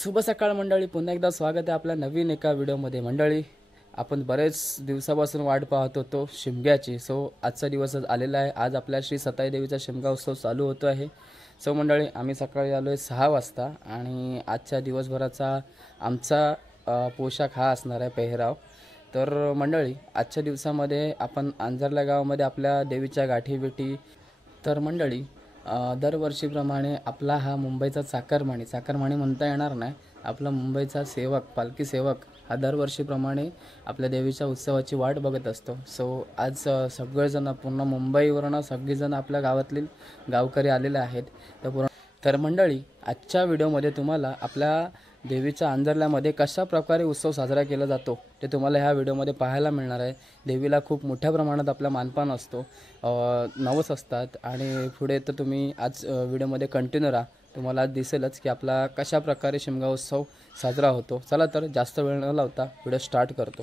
शुभ सकाळ मंडळी, पुन्हा एकदा स्वागत आहे आपल्या नवीन एका व्हिडिओमध्ये। मंडळी, आपण बरेच दिवसापासून वाट पाहत होतो शिमग्याची। आजचा दिवस आलेला आहे। आज आपल्या श्री सताई देवीचा शिमगा उत्सव चालू होतो आहे। मंडळी, आम्ही सकाळी आलो आहे 6 वाजता आणि आजच्या दिवसभराचा आमचा पोशाख हा असणार आहे पेहराव। तर मंडळी, आजच्या दिवसामध्ये आपण अंजरला गावामध्ये आपल्या देवीच्या गाठी भेटी। तर मंडळी, दरवर्षीप्रमाणे आपला हा मुंबईचा चाकरमानी म्हणता येणार नाही, आपला मुंबईचा सेवक, पालखी सेवक हा दरवर्षीप्रमाणे आपल्या देवीच्या उत्सवाची वाट बघत असतो। आज सगळेजण, पूर्ण मुंबईवरून सगळेजण आपल्या गावातील गावकरी आलेले आहेत। तर मंडळी, आजच्या व्हिडिओमध्ये तुम्हाला आपल्या देवीच्या अंजरल्यामध्ये कशा प्रकारे उत्सव साजरा केला जातो ते तुम्हाला ह्या व्हिडिओमध्ये पाहायला मिळणार आहे। देवीला खूप मोठ्या प्रमाणात आपला मानपान असतो, नवस असतात आणि पुढे तर तुम्ही आज व्हिडिओमध्ये कंटिन्यू राहा, तुम्हाला आज दिसेलच की आपला कशा प्रकारे शिमगा उत्सव साजरा होतो। चला तर जास्त वेळ न लावता व्हिडिओ स्टार्ट करतो।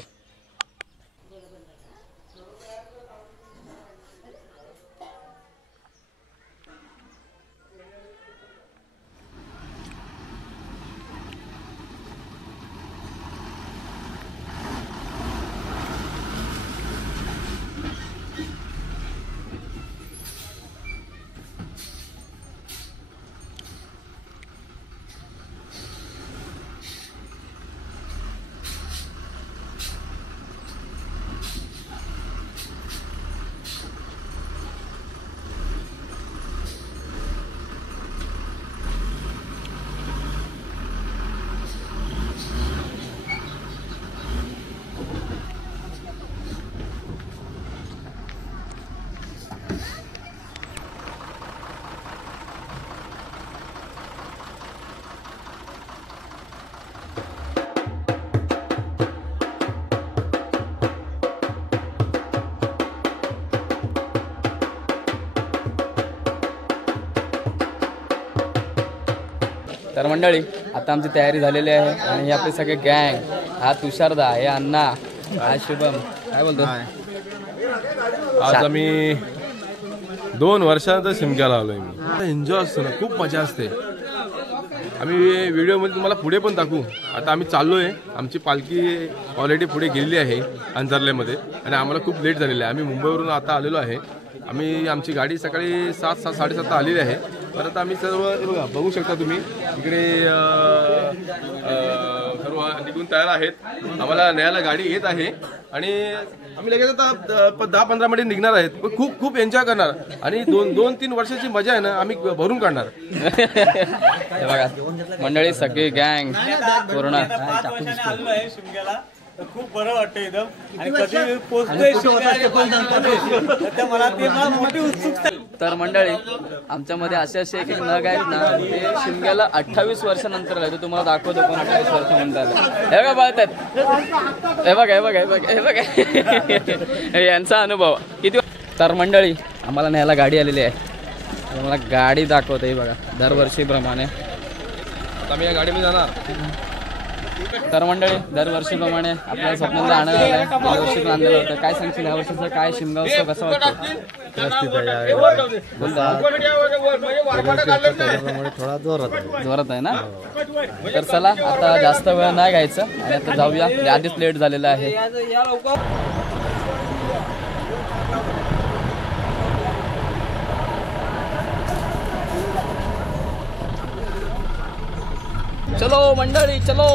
तर मंडळी, आता आमची तयारी झालेली आहे आणि हे आपले सगळे गँग, हा तुषारदा, हे अण्णा, हा शुभम, काय बोलतो? आज आम्ही 2 वर्षानंतर शिमग्याला आलोय। मी एन्जॉय असतो ना, खूप मजा असते। आम्ही व्हिडिओमध्ये तुम्हाला पुढे पण दाखवू। आता आम्ही चाललोय, आमची पालखी ऑलरेडी पुढे गेलेली आहे अंजरल्यामध्ये आणि आम्हाला खूप लेट झालेलं आहे। आम्ही मुंबईवरून आता आलेलो आहे। आमची गाडी सकाळी 7:30 आलेली आहे। परत आम्ही सर्व बघू शकता तुम्ही इकडे सर्व निघून तयार आहेत। आम्हाला न्यायला गाडी येत आहे आणि आम्ही लगेच आता 10-15 मिनिट निघणार आहेत। पण खूप खूप एन्जॉय करणार आणि 2-3 वर्षाची मजा आहे ना, आम्ही भरून काढणार। हे बघा मंडळी, सगळी गँग पूर्ण खूप बरं वाटतं एकदम आणि कधी पोहोचतोय मला ते मोठी उत्सुकता। तर मंडळी, आमच्यामध्ये असे एक नग आहेत ना, ते शिमग्याला 28 वर्षानंतर आले। तुम्हाला दाखवतो पण 28 वर्ष म्हणतात। हे बघा बघतात, हे बघा यांचा अनुभव किती। तर मंडळी, आम्हाला न्यायला गाडी आलेली आहे, मला गाडी दाखवतो। हे बघा, दरवर्षीप्रमाणे आता आम्ही या गाडीमध्ये जाणार। तर मंडळी, दरवर्षीप्रमाणे आपल्याला स्वप्नांना आणायला आलाय, गेल्या वर्षी पण आणलेलं होतं। काय सांगशील ह्या वर्षीचा काय शिमगा उत्सव कसा वाटतो? थोडा जोरात आहे ना? तर चला, आता जास्त वेळ नाही घ्यायचं आणि आता जाऊया, आधीच लेट झालेलं आहे। चलो मंडळी, चलो,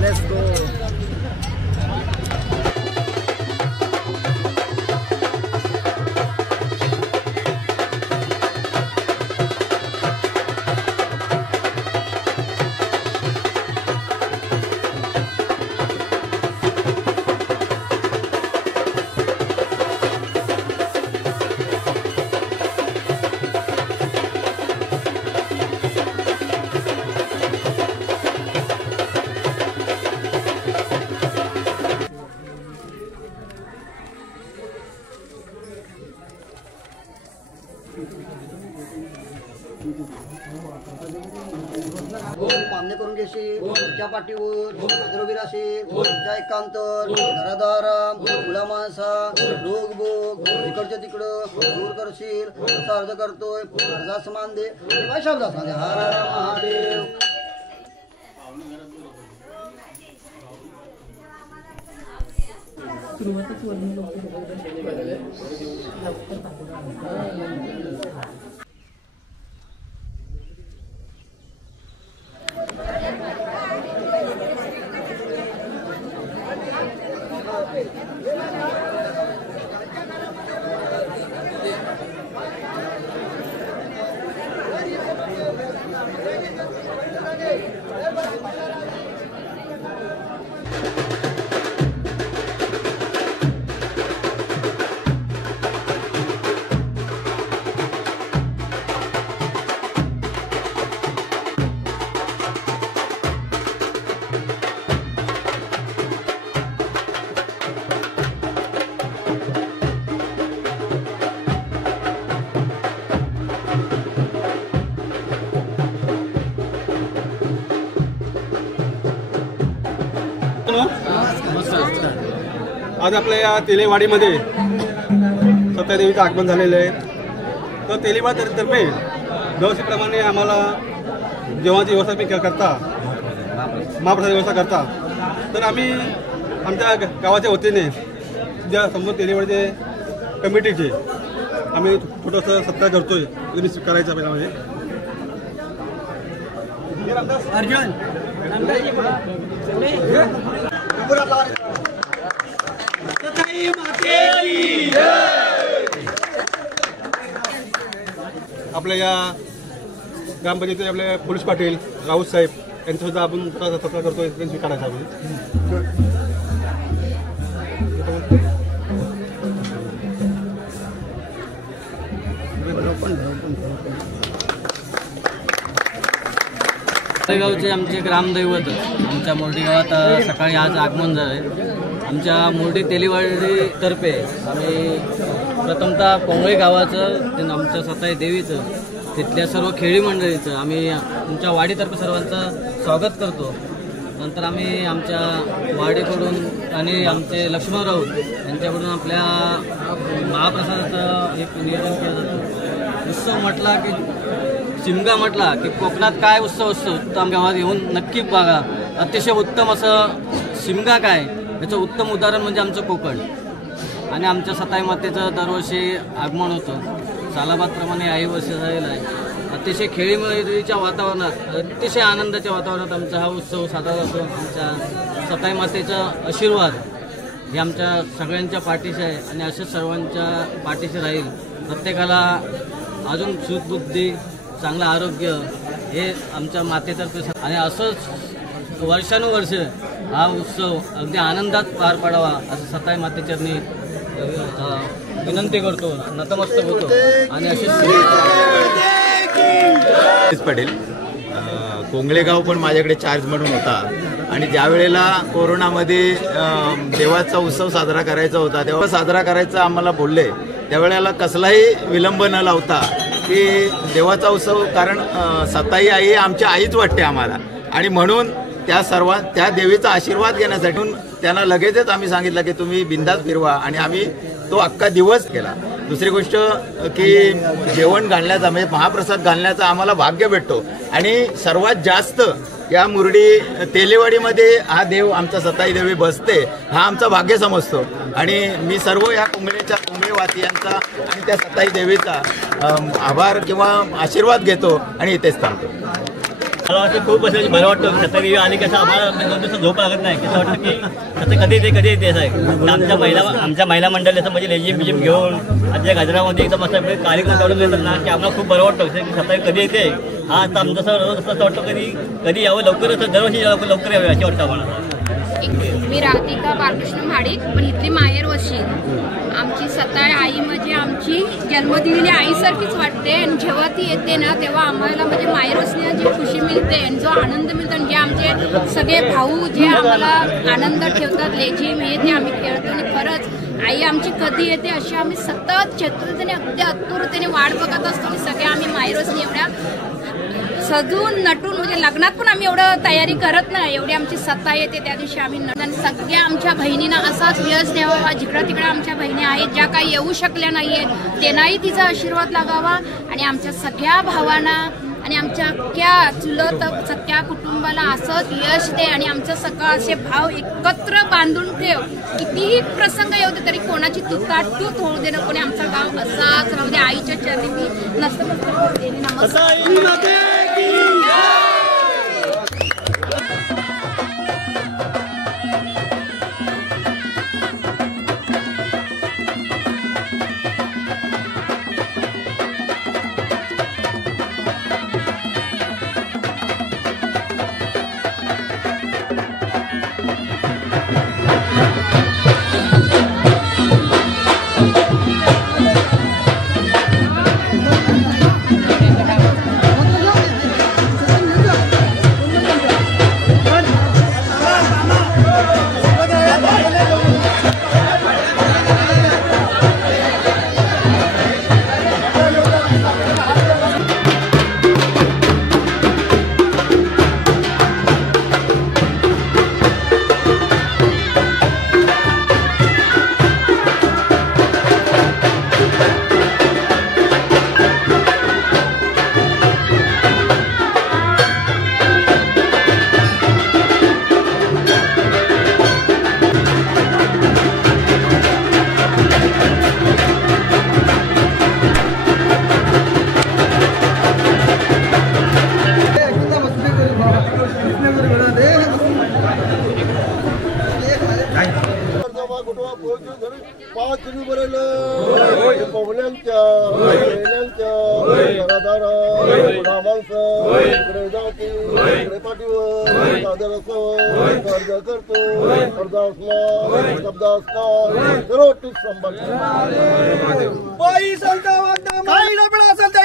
लेट्स गो। मान्य करून घेशील तुझ्या पाठीवर उभी राशील तुझ्या एकांतर घरादारा मुला माणसा रोग बोग इकडच्या तिकडं दूर करशील असा अर्ज करतोय अर्जास मान दे काय शब्द हर हर महादेव. आज आपल्या या तेलेवाडीमध्ये सत्यादेवीचं आगमन झालेलं आहे. तर तेलेवाडीतर्फे दरवर्षीप्रमाणे आम्हाला जेवणाची व्यवस्था करता महाप्रसाद व्यवस्था करता. तर आम्ही आमच्या गावाच्या वतीने ज्या संबंध तेलेवाडीचे कमिटीचे आम्ही छोटंसं सत्कार करतोय. मी करायचं पहिल्यामध्ये अर्जुन आपल्या या ग्रामपंचायतीचे आपले पोलीस पाटील राऊत साहेब यांच्यासुद्धा आपण सत्कार करतोय. त्यांची काढायचा आम्ही गावचे आमचे ग्रामदैवत आमच्या मोर्डी गावात सकाळी आज आगमन झाले. आमच्या मोर्डी तेलीवाडीतर्फे आम्ही प्रथमतः पोंगळे गावाचं आमच्या सताई देवीचं तिथल्या सर्व खेळी मंडळीचं आम्ही तुमच्या वाडीतर्फे सर्वांचं स्वागत करतो. नंतर आम्ही आमच्या वाडीकडून आणि आमचे लक्ष्मण राऊत यांच्याकडून आपल्या महाप्रसादाचं एक नियोजन केलं जातं. उत्सव म्हटला की शिमगा म्हटला की कोकणात काय उत्सव असतो तर आमच्या गावात येऊन नक्की बघा. अतिशय उत्तम असं शिमगा काय याचं उत्तम उदाहरण म्हणजे आमचं कोकण. आणि आमच्या सताई मातेचं दरवर्षी आगमन होतं. सालाबादप्रमाणे आई वर्ष झालेला आहे. अतिशय खेळीमेळीच्या वातावरणात अतिशय आनंदाच्या वातावरणात आमचा हा उत्सव साजरा जातो. आमच्या सताई मातेचा आशीर्वाद हे आमच्या सगळ्यांच्या पाठीशी आहे आणि असंच सर्वांच्या पाठीशी राहील. प्रत्येकाला अजून सुखबुद्धी चांगलं आरोग्य हे आमच्या मातेतर्फे आणि असंच वर्षानुवर्ष हा उत्सव अगदी आनंदात पार पाडावा असं सताई मातेचरणी विनंती करतो. नतमस्तक होतो आणि असेच पडेल. कोंगळेगाव पण माझ्याकडे चार्ज म्हणून होता आणि ज्या वेळेला कोरोनामध्ये देवाचा उत्सव साजरा करायचा होता तेव्हा साजरा करायचा आम्हाला बोलले. त्यावेळेला कसलाही विलंब न लावता की देवाचा उत्सव कारण सताई आई आमची आईच वाटते आम्हाला आणि म्हणून त्या देवीचा आशीर्वाद घेण्यासाठी त्यांना लगेचच आम्ही सांगितलं की तुम्ही बिंदास फिरवा आणि आम्ही तो अख्खा दिवस केला. दुसरी गोष्ट की जेवण घालण्याचा म्हणजे महाप्रसाद घालण्याचा आम्हाला भाग्य भेटतो आणि सर्वात जास्त या मुरडी तेलेवाडीमध्ये हा देव आमचा सताई देवी बसते हा आमचा भाग्य समजतो. आणि मी सर्व या कोंगळेवासियांचा आणि त्या सताई देवीचा आभार किंवा आशीर्वाद घेतो आणि इथेच थांबतो. मला वाटतं खूप असं बरं वाटतं. सत्तावी आणि कसं आम्हाला दोन दिवस झोप लागत नाही. कसं वाटतं की आता कधी येते असं आहे. आमच्या महिला मंडळी असं म्हणजे लेजिम बिजिम घेऊन आजच्या गजरामध्ये एकदम असं कार्यक्रम काढून देतात ना की आम्हाला खूप बरं वाटतं की सत्तावी कधी येते. हा आता आमचं असं रोज असं वाटतं कधी यावं लवकरच दरवर्षी लवकर यावं अशी वाटतं आम्हाला. मी राधिका बाळकृष्ण म्हाडिक पण इथली माहेर वशी. आमची सताई आई म्हणजे आमची जन्म दिलेली आईसारखीच वाटते आणि जेव्हा ती येते ना तेव्हा आम्हाला म्हणजे माहेर वसण्यात जी खुशी मिळते आणि जो आनंद मिळतो आणि जे आमचे सगळे भाऊ जे आम्हाला आनंद ठेवतात लेझीम हे ते आम्ही खेळतो आणि खरंच आई आमची कधी येते अशी आम्ही सतत चतुर्थीने अगदी आतुरतेने वाट बघत असतो की सगळ्या आम्ही मायरोसनी एवढ्या सजून नटून म्हणजे लग्नात पण आम्ही एवढं तयारी करत नाही, एवढी आमची सत्ता येते त्या दिवशी आम्ही आणि सगळ्या आमच्या बहिणींना असाच यश द्यावा. जिकडं तिकडं आमच्या बहिणी आहेत ज्या काही येऊ शकल्या नाहीयेत त्यांनाही तिचा आशीर्वाद लागावा आणि आमच्या सगळ्या भावांना आणि आमच्या अख्ख्या चुलत सगळ्या कुटुंबाला असंच यश दे आणि आमचं सगळं असे भाव एकत्र बांधून ठेव. कितीही प्रसंग येऊ दे तरी कोणाची तुटाटूट होऊ दे नको, आमचा गाव असाच राहू दे. आईच्या चरणी मी नमस्कार.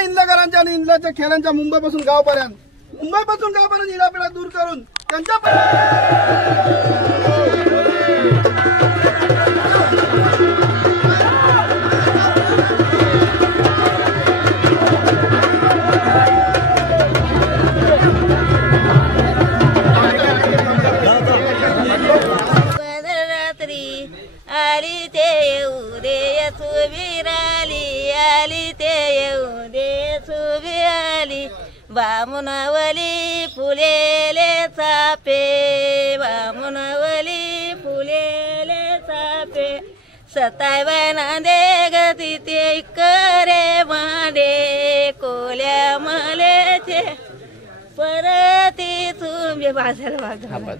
इंदकरांच्या आणि इंदच्या खेळांच्या मुंबईपासून गावपर्यंत इडापिडा दूर करून त्यांच्या आली ते येऊ दे सुबिराली, आली ते येऊ दे सुबिराली. बामुनावली फुलेले चापे, बामुनावली फुलेले चापे. सतायबाना दे गती ते करे मांडे, कोल्या मालेचे परती तुम्ही बाजाला वागा.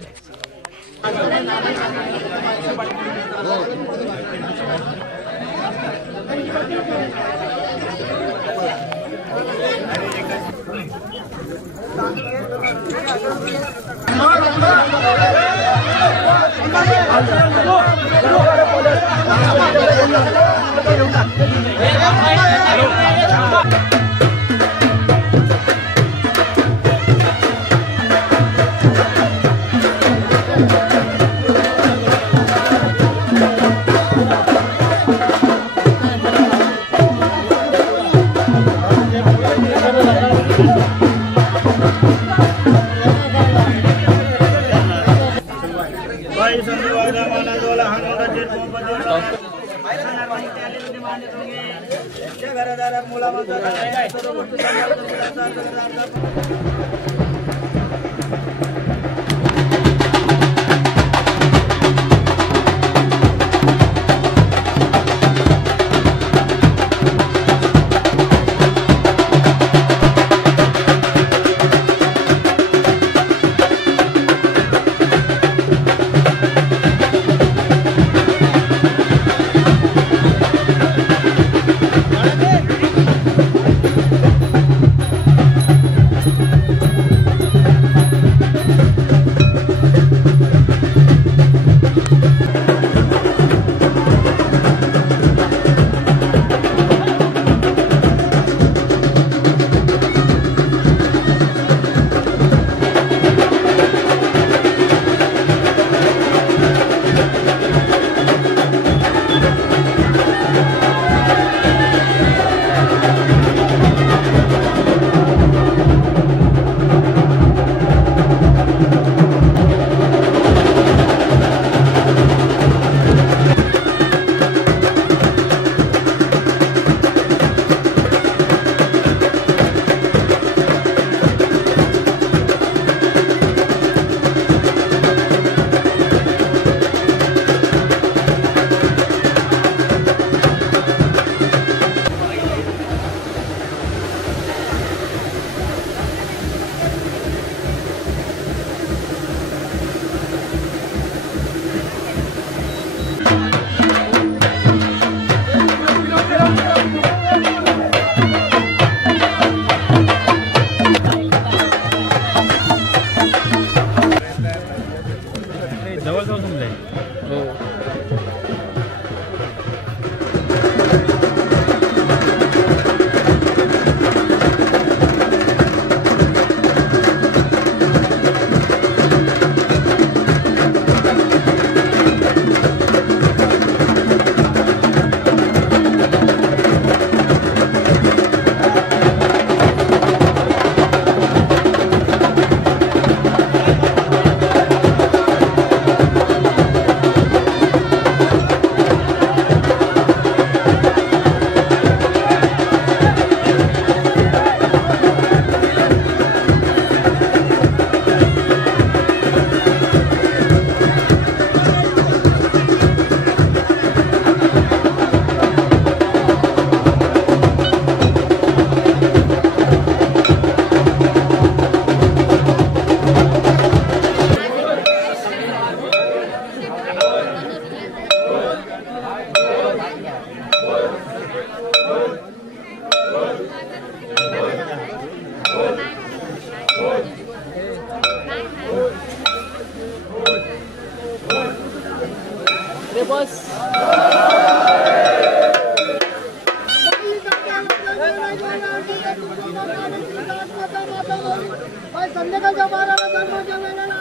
संध्याकाळच्या 12ला जन्माच्या वेळेला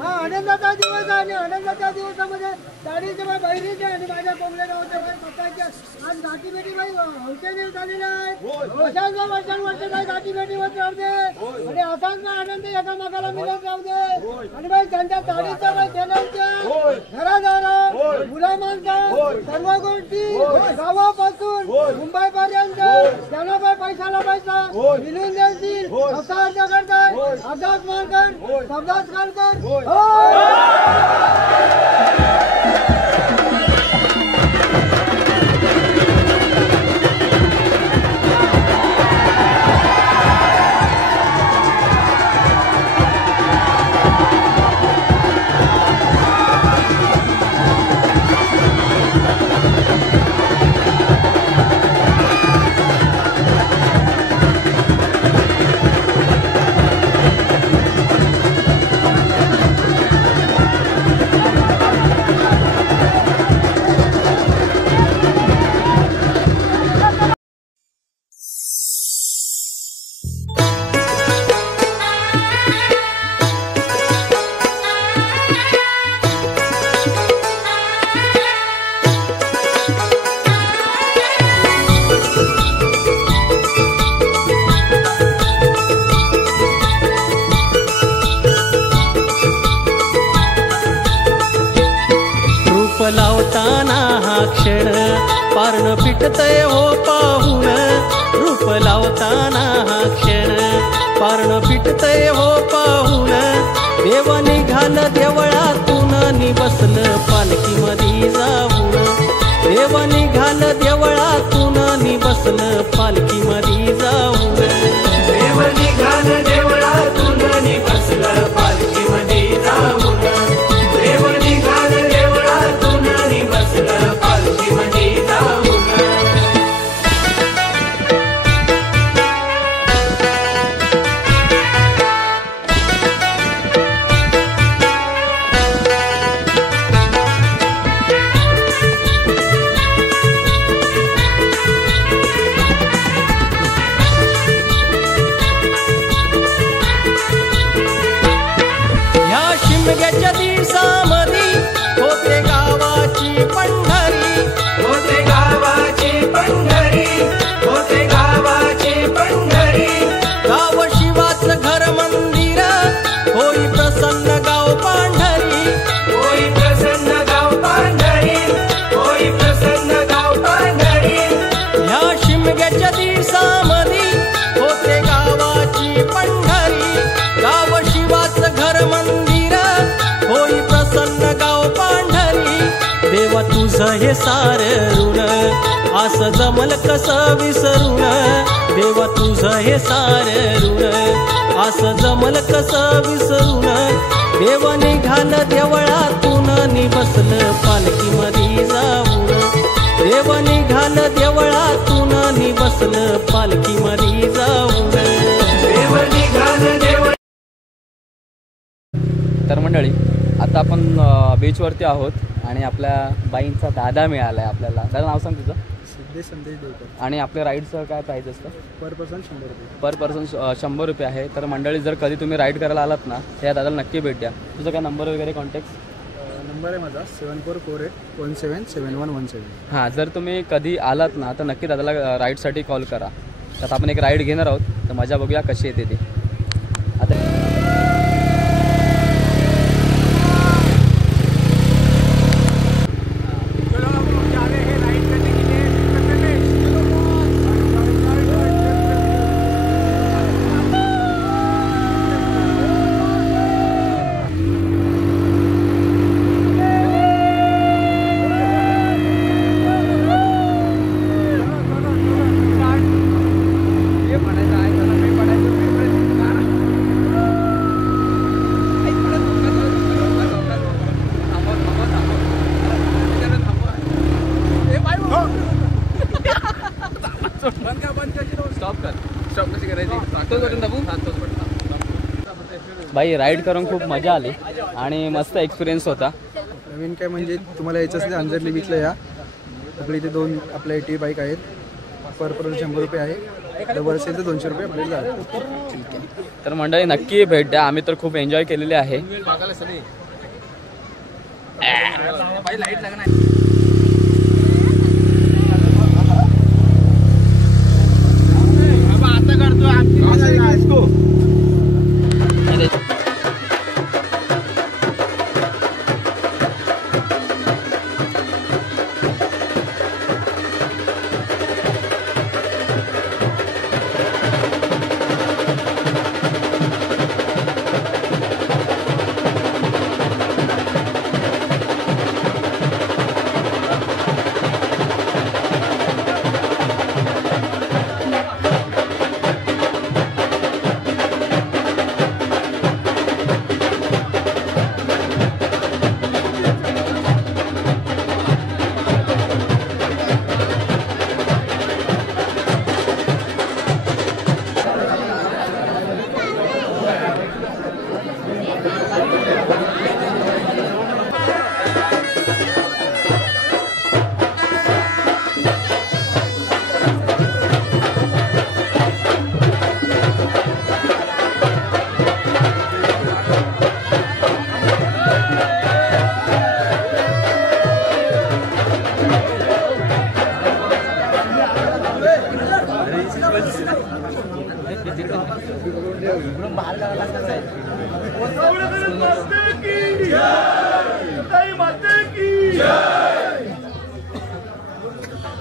हा आनंदाचा दिवस आहे आणि आनंदाच्या दिवसामध्ये दाढीचे बाई बहिणीचे आणि माझ्या कोंबड्या गावच्या बाई पक्काच्या आज गाठी बेटी बाई हौसेने झालेल्या आहेत. अशाच वर्षानुवर्ष काही गाठी बेटी होत राहू दे आणि असाच आनंद एकामेकाला मिळत राहू दे आणि बाई त्यांच्या दाढीच्या बाई देण्याच्या घरादारा मुलामांचा सर्व गोष्टी गावापासून मुंबईपर्यंत त्यांना बाई पैशाला पैसा मिळून देतील असा अर्थ करतात. अभ्यास मानकर अभ्यास करतात. लावताना हा क्षण पारण पिटतय हो पाहून. रूप लावताना हा क्षण पारण पिटतय हो पाहून. देव निघाल देवळातून नि बसलं पालखीमध्ये जाऊन. देव निघाल देवळातून नि बसलं पालखीमध्ये जाऊन. देव निघाल देवळातून नि बसलं पालखीमध्ये जाऊन. देव निघाल देवळातून नि बसलं पालखीमध्ये जाऊन. तुझं हे सार ऋण असं जमल कसं विसरून देवा तुझं हे सार ऋण असं जमल कसं विसरून देव निघाल देवळातून नि बसलं पालखीमध्ये जाऊन देव निघाल देवळातून नि बसलं पालखीमध्ये जाऊन देव निघाल देव. तर मंडळी आता आपण बीचवरती आहोत आणि आपल्या बाईंचा दादा मिळाला आहे आपल्याला. दादा नाव सांग तुझं? सिद्धेश संदेश देवकर. आणि आपल्या राईडचं काय प्राईस असतं? पर पर्सन 100 रुपये. पर पर्सन 100 रुपये आहे. तर मंडळी जर कधी तुम्ही राईड करायला आलात ना त्या दादाला नक्की भेट द्या. तुझा काय नंबर वगैरे कॉन्टॅक्ट? नंबर आहे माझा 7448177117. हां, जर तुम्ही कधी आलात ना तर नक्की दादाला राईडसाठी कॉल करा. तर आपण एक राईड घेणार आहोत, तर मजा बघूया कशी येते ती. आता भाई राईड करून खूप मजा आली आणि मस्त एक्सपिरियन्स होता. नवीन काय म्हणजे तुम्हाला यायचं असेल अंजरली बीचला या. आपल्या इथे 2 आपल्या ATV बाईक आहेत. पर पर्सन 100 रुपये आहे. डबल असेल तर 200 रुपये आपल्याला जातात. तर मंडळी नक्की भेट द्या. आम्ही तर खूप एन्जॉय केलेले आहे.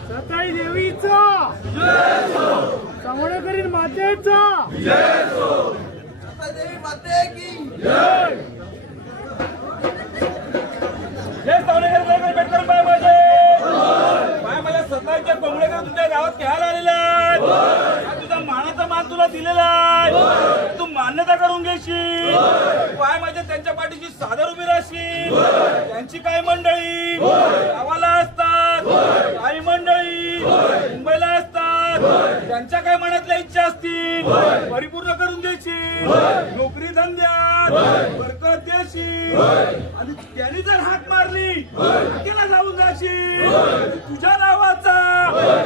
सताई देवीचा समोरकरीन मातेचा देवी माते की जय. सताईच्या कोंबड्याकडे तुमच्या गावात खेळायला आलेला आहे. तुझा मानाचा मान तुला दिलेला आहे. तू मान्यता करून घेशील. पाय माझ्या त्यांच्या पाठीशी सादर उभी राहशील. त्यांची काही मंडळी गावाला असतात, काही मंडळी मुंबईला असतात. त्यांच्या काही मनातल्या इच्छा असतील परिपूर्ण करून देशील. नोकरी धंद्यात बरकत देशील. आणि त्यांनी जर हाक मारली तिला जाऊन जाशील. तुझ्या नावाचा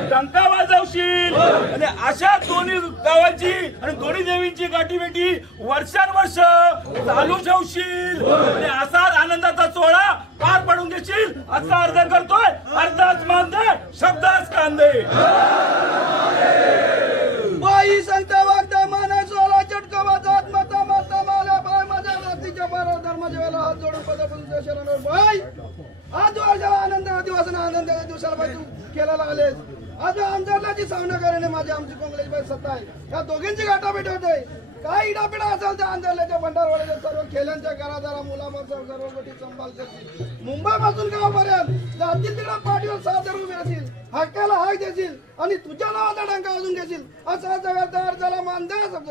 डंका वाजवशील. आणि अशा दोन्ही गावांची आणि दोन्ही देवींची गाठीभेटी वर्षानुवर्ष चालू ठेवशील. आणि असाच आनंदाचा सोहळा पार पाडून घेशील असा अर्ज करतोय. अर्धाच मानदे शब्दाच कांदे. बाई संगता वागता माना सोला चटका वाजत माता माता माला बाय माझ्या रात्रीच्या 12 धर्माच्या वेळेला हात जोडून पदापून शरणवर बाई आज वर्षाला आनंद दिवसाला आनंद दिवसाला बाई तू केलेला आलेस. आज अंतरला जी सामना करणे माझी आमची कोंगल्याची बाई सत्ता आहे. या दोघींची गाठा भेट होते. काय इडापिडा असेल त्या आंधळ्याच्या भंडारवाड्याच्या सर्व खेळ्यांच्या घरादारा मुलामाचा सर्व गोष्टी सांभाळ करतील. मुंबईपासून गावापर्यंत जातील तिला पाठीवर सादर उभे राहतील, हक्काला हाक देशील आणि तुझ्या नावाचा डंका वाजून घेशील असा जगाचा अर्जाला मान द्या समज.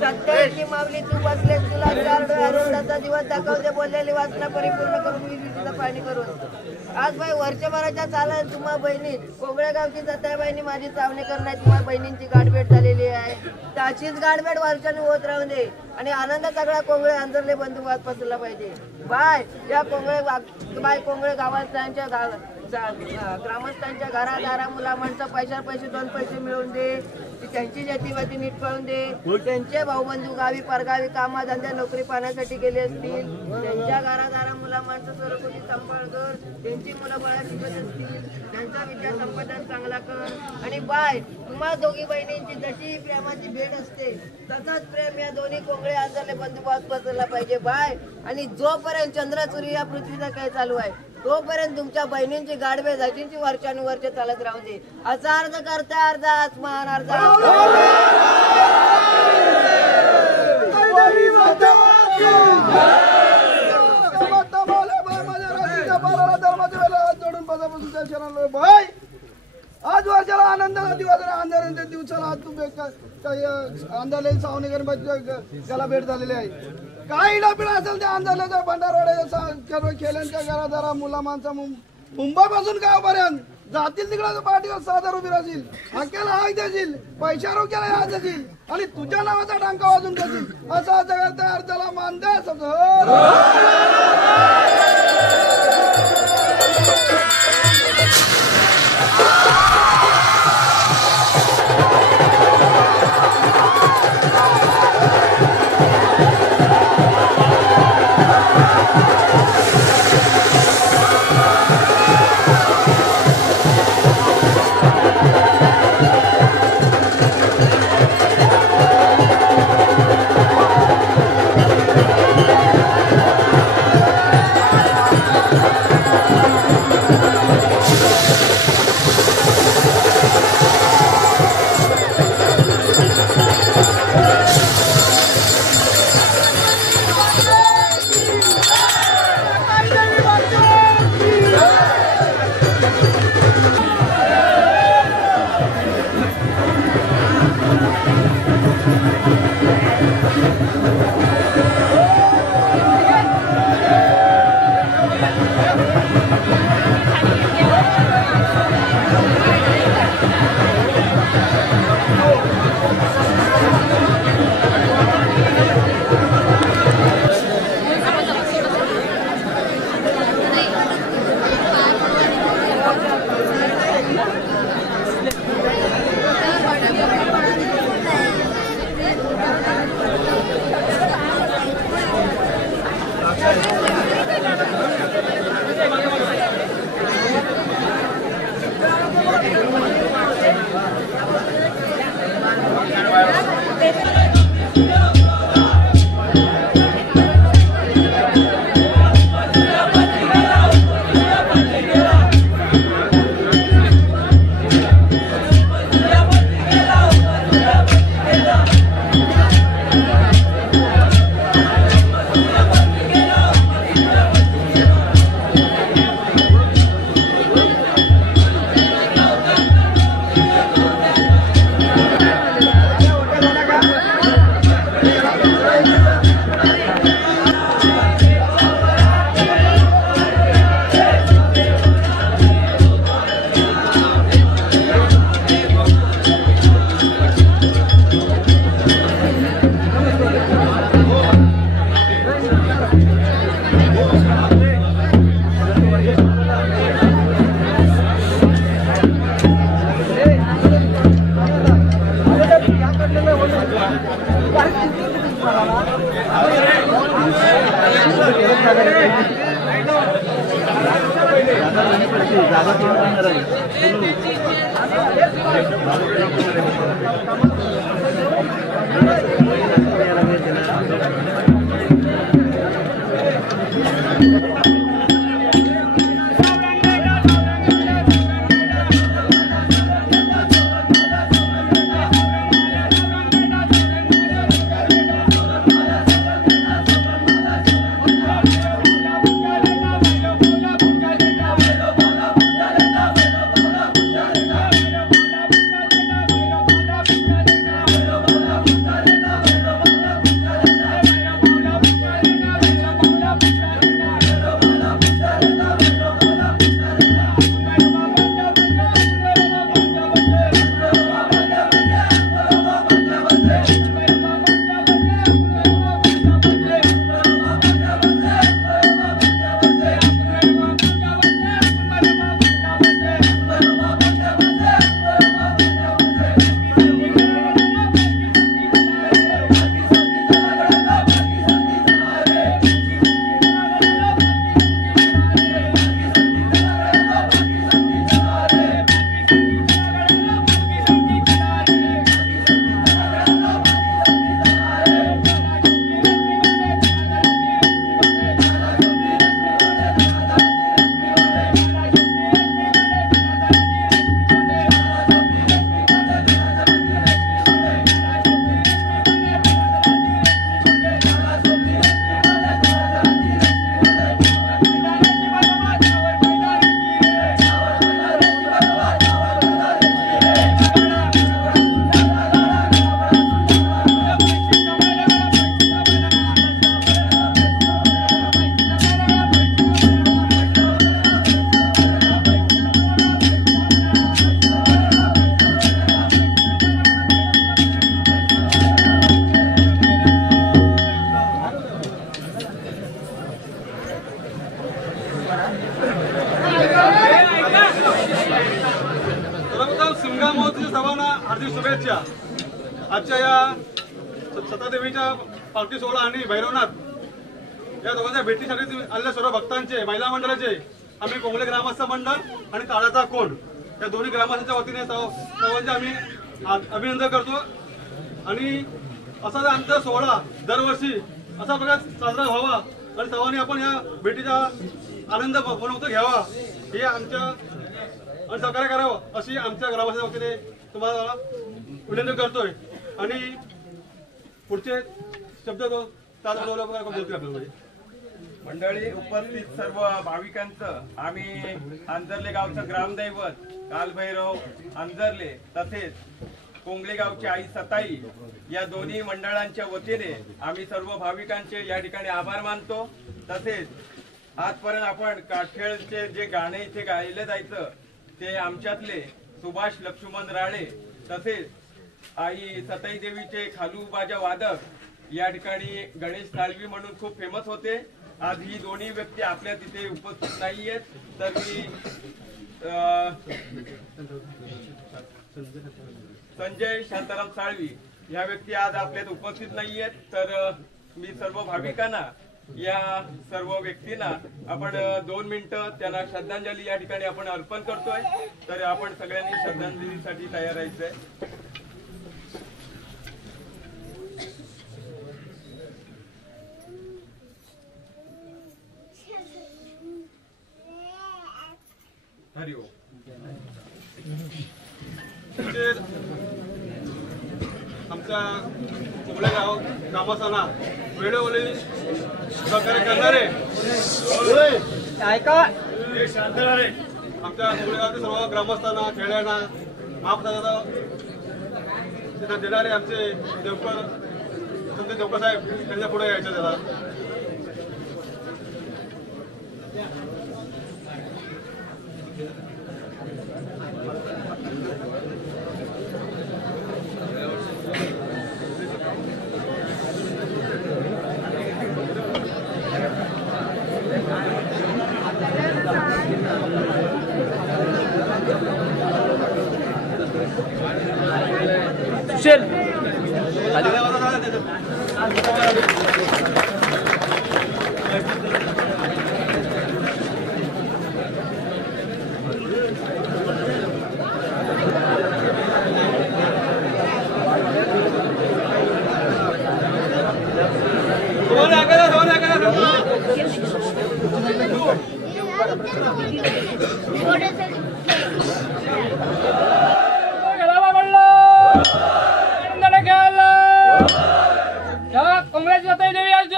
सत्याची माऊली तू बसलेस तुला चार डोळ्याचा दिवस दाखवते बोललेली वाचना परिपूर्ण करून विहिरीचं पाणी करून आज बाई वर्षभराच्या चालत तुम्हा बहिणी कोंबळेगावची सत्याबाईंनी माझी चावणी करण्यात तुम्हा बहिणींची गाठभेट झालेली आहे. त्याचीच गाठभेट वर्षाने होत राहू दे आणि आनंद सगळा कोंबळे अंतरले बंधुवाद पसरला पाहिजे. बाय या कोंबळे गावास्थांच्या ग्रामस्थांच्या घरादारा मुला माणसं पैसे दोन पैसे मिळवून दे, त्यांची जातीवादी नीट कळून दे. त्यांचे भाऊबंधू गावी परगावी कामाधंद्या नोकरी पाहण्यासाठी गेले असतील, त्यांच्या घरादारा मुला माणसं सरकोटी सांभाळ कर, त्यांची मुलं बाळा शिकत असतील, त्यांचा विद्या संपादन चांगला कर. आणि बाय तुम्हा दोघी बहिणींची जशी प्रेमाची भेट असते तसाच प्रेम या दोन्ही कोंबळे आंतरले बंधुभाव पसरला पाहिजे. बाय आणि जोपर्यंत चंद्रसूर्य या पृथ्वीचा काय चालू आहे तोपर्यंत तुमच्या बहिणींची गाडवे जातींची वर्षानुवर्ष चालत राहू दे. असा अर्ज करता अर्ज आत्मान अर्ज आज वर्षाला आनंदाचा दिवस आहे, अंधाराच्या दिवसाला आज तू अंधारले सावनेकर त्याला भेट झालेली आहे. काही लपड असेल त्या अंधारल्याचा भंडारवाड्याच्या खेळ्यांच्या घरादारा मुला माणसा मुंबईपासून गावापर्यंत जातील तिकडे पाठीवर 6,000 उभी राहतील, हक्याला हाक देशील, पैशा रोक्याला हाक देशील आणि तुझ्या नावाचा टांका वाजून देशील असा जगात तयार त्याला मान दे. हार्दिक शुभेच्छा. आजच्या या सतादेवीच्या पालखी सोहळा आणि भैरवनाथ या दोघांच्या भेटीसाठी आलेल्या सर्व भक्तांचे, महिला मंडळाचे, आम्ही कोंगले ग्रामस्थ मंडळ आणि ताळाचा कोण या दोन्ही ग्रामस्थांच्या वतीने सर्वांचे आम्ही अभिनंदन करतो. आणि असा आमचा सोहळा दरवर्षी असा प्रकार साजरा व्हावा आणि सर्वांनी आपण या भेटीचा आनंद मनोक्त घ्यावा हे आमच्या आणि सहकार्य करावं अशी आमच्या ग्रामस्थांच्या वतीने तुम्हाला विनंती करतोय. आणि पुढचे शब्द बोलतील आपल्याला. मंडळी, उपस्थित सर्व भाविकांचं आम्ही अंजर्ले गावचं ग्रामदैवत कालभैरव अंजर्ले तसेच कोंगले गावची आई सताई या दोन्ही मंडळांच्या वतीने आम्ही सर्व भाविकांचे या ठिकाणी आभार मानतो. तसेच आजपर्यंत आपण काठखेळचे जे गाणे इथे गायले जायचं ते आमच्यातले सुभाष लक्ष्मण राळे तसेच आई सताई देवीचे खालूबाजा वादक या ठिकाणी गणेश थाळवी म्हणून खूप फेमस होते. आज ही दोन्ही व्यक्ती आपल्या तिथे उपस्थित नाहीयेत, तर मी संजय शांताराम साळवी या व्यक्ती आज आपल्यात उपस्थित नाहीयेत. तर मी सर्व भाविकांना या सर्व व्यक्तींना आपण 2 मिनिटं त्यांना श्रद्धांजली या ठिकाणी आपण अर्पण करतोय. तर आपण सगळ्यांनी श्रद्धांजलीसाठी तयार राहायचंय. हरि ओम. आमच्या कोंगलेगाव ग्रामस्थांना वेळोवेळी सहकार्य करणारे ऐका आमच्या कोंगलेगावच्या सर्व ग्रामस्थांना, खेळ्यांना महाप्रसादाचा देणारे आमचे देवकर संत देवकर साहेब त्यांच्या पुढे यायचं त्याला.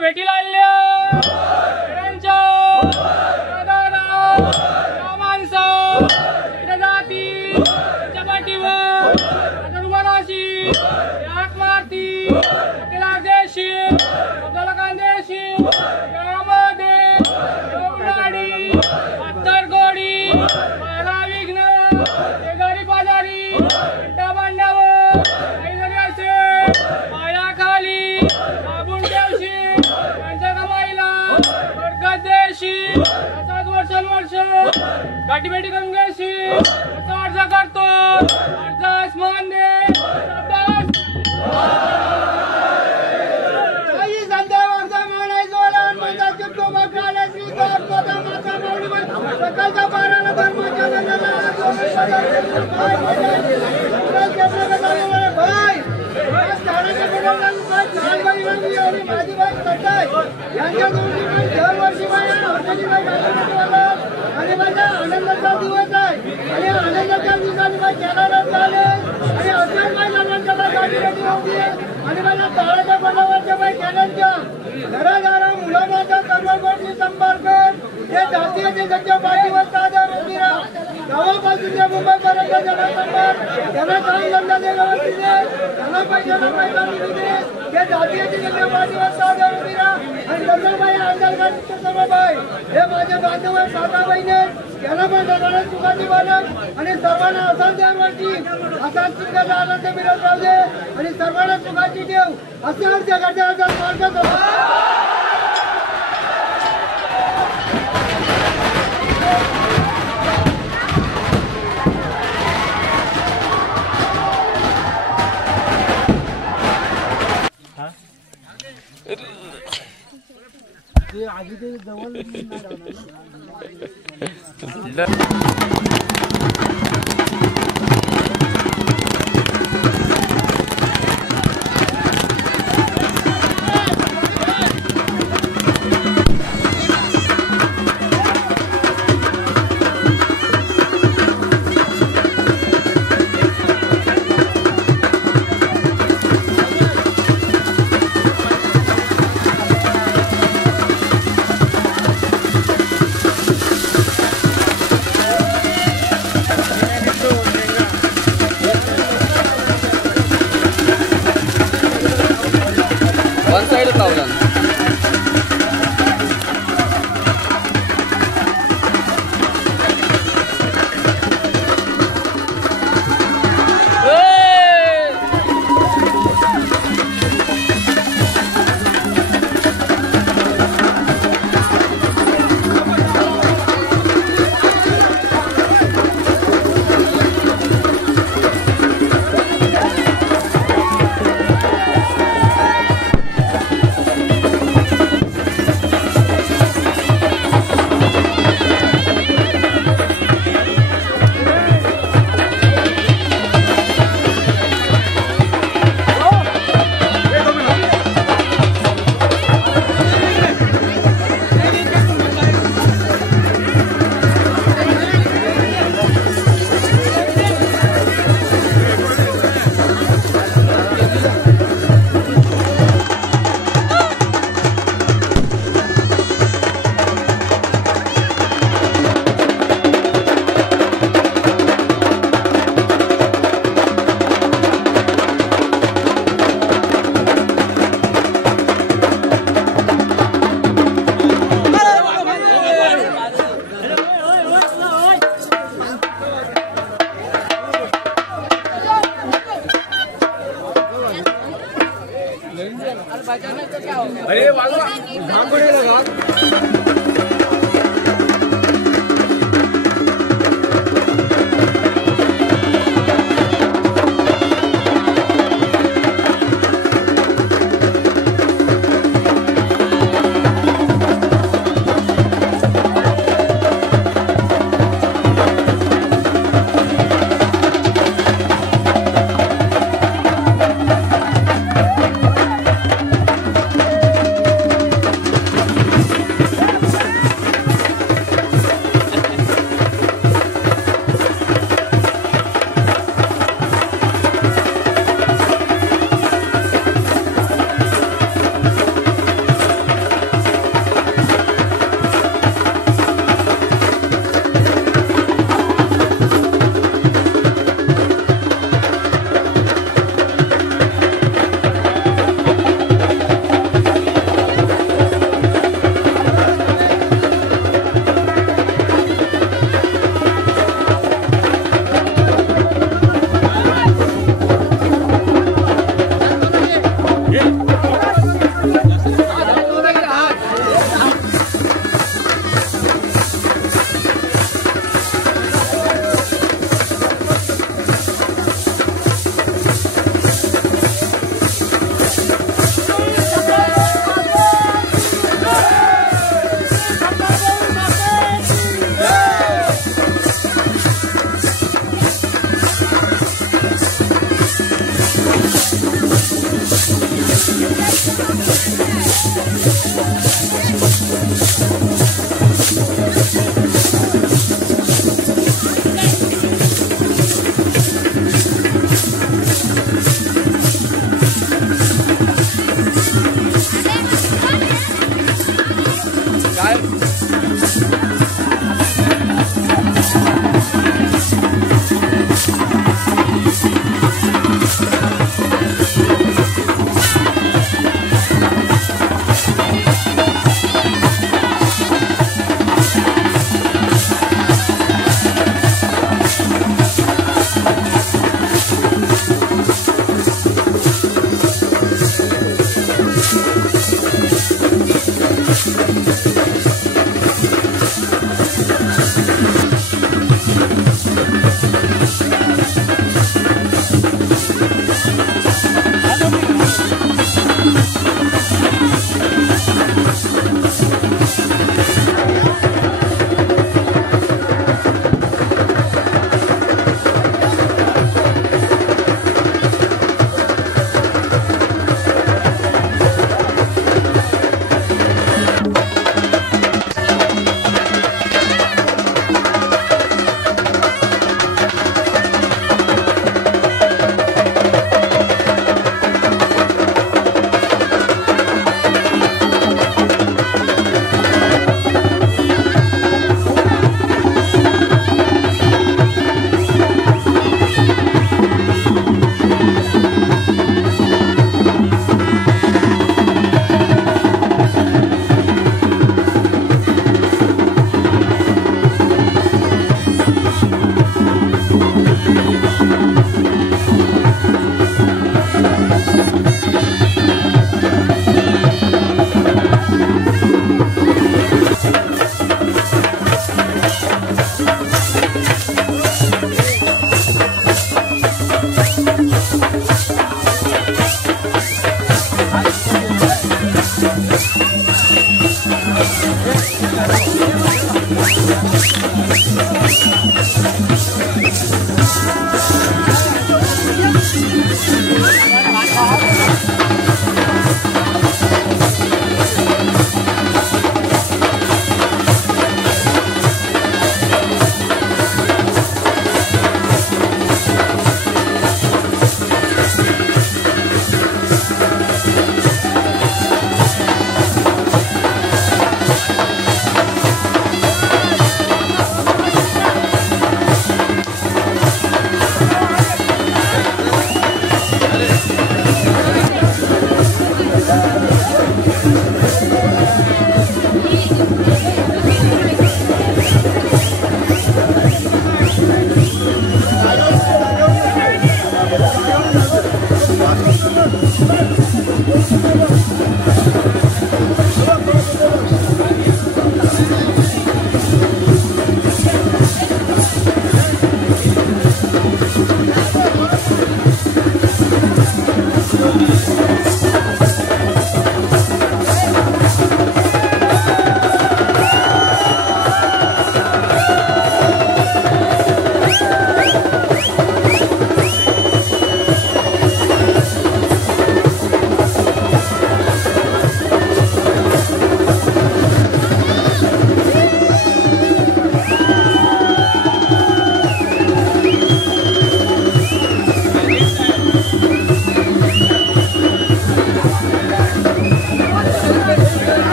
भेटीला गाठीभेटी करून घ्यायची अर्ज करतो. अर्ज मान दे. आणि माझ्या आनंदाचा दिवस आहे आणि आनंदाच्या दिवसाने आणि असेल महिलांच्या गाठीभेटी होती आणि माझ्या ताळाच्या बंडावरच्या बाई कॅनलच्या घरादारा मुलांचा सर्वपक्षी संपर्क हे जातीय देशाच्या पाठीवर सादर होती. गावापासून ते मुंबईपर्यंत जनसंपर्क त्यांना काही धंदा व्यवस्थित त्यांना पैशाला पैसा निधी हे जातीय देशाच्या पाठीवर सादर होती. आणि नंदरबाई अंतर्गत सर्वबाई हे माझे बांधव आहे, काका बहिणी त्यांना पण सगळ्यांना सुखाची बालक आणि सर्वांना असाच दरवर्षी असाच सुखाचा आनंद मिळत राहू दे आणि सर्वांना सुखाची ठेव असं जगाच्या मार्ग. आधी ते जवळ नाही वन साइड लावला अरे वाजवा घाम पडेल का?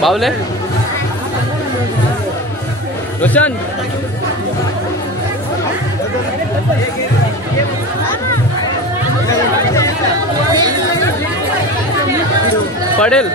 बावले रोशन पडेल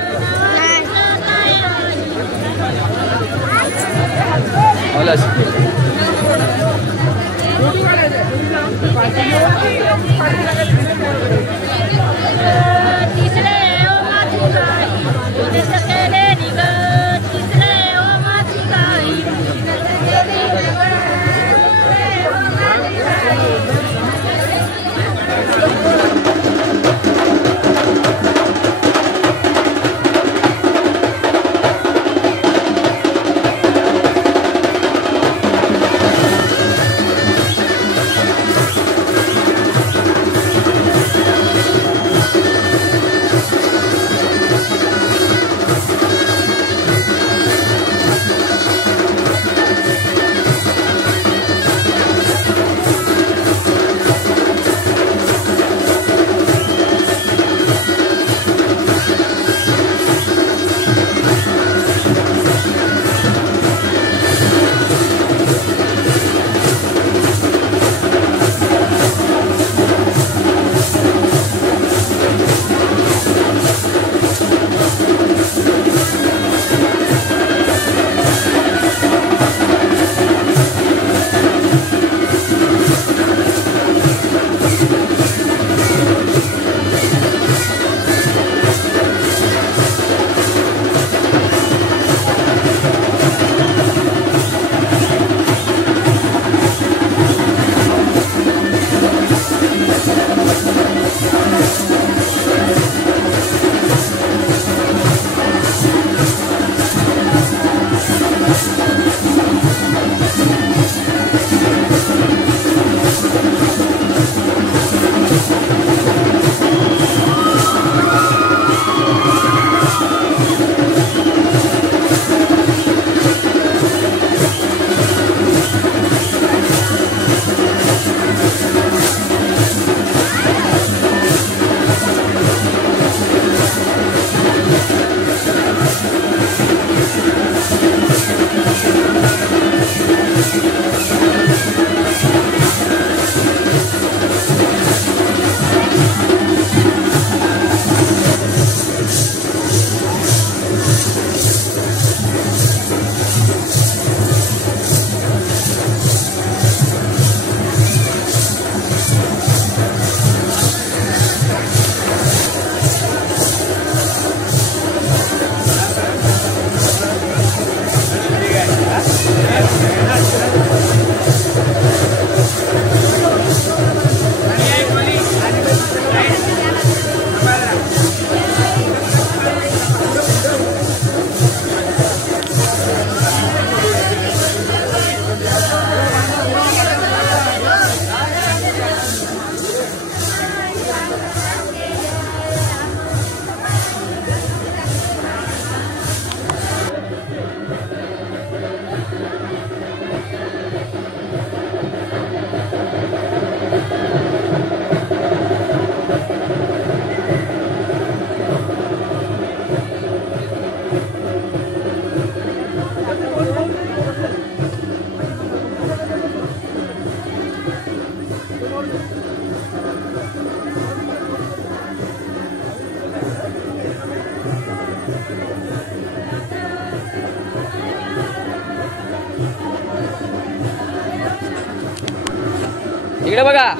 इकडे बघा.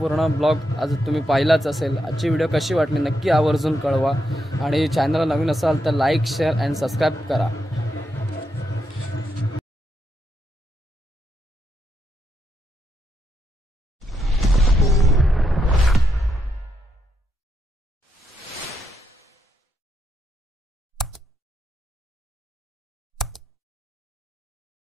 पूर्ण ब्लॉग आज तुम्ही पाहिलाच असेल. आजची व्हिडिओ कशी वाटली नक्की आवर्जून कळवा आणि चॅनलला नवीन असाल तर लाईक शेअर अँड सबस्क्राईब करा.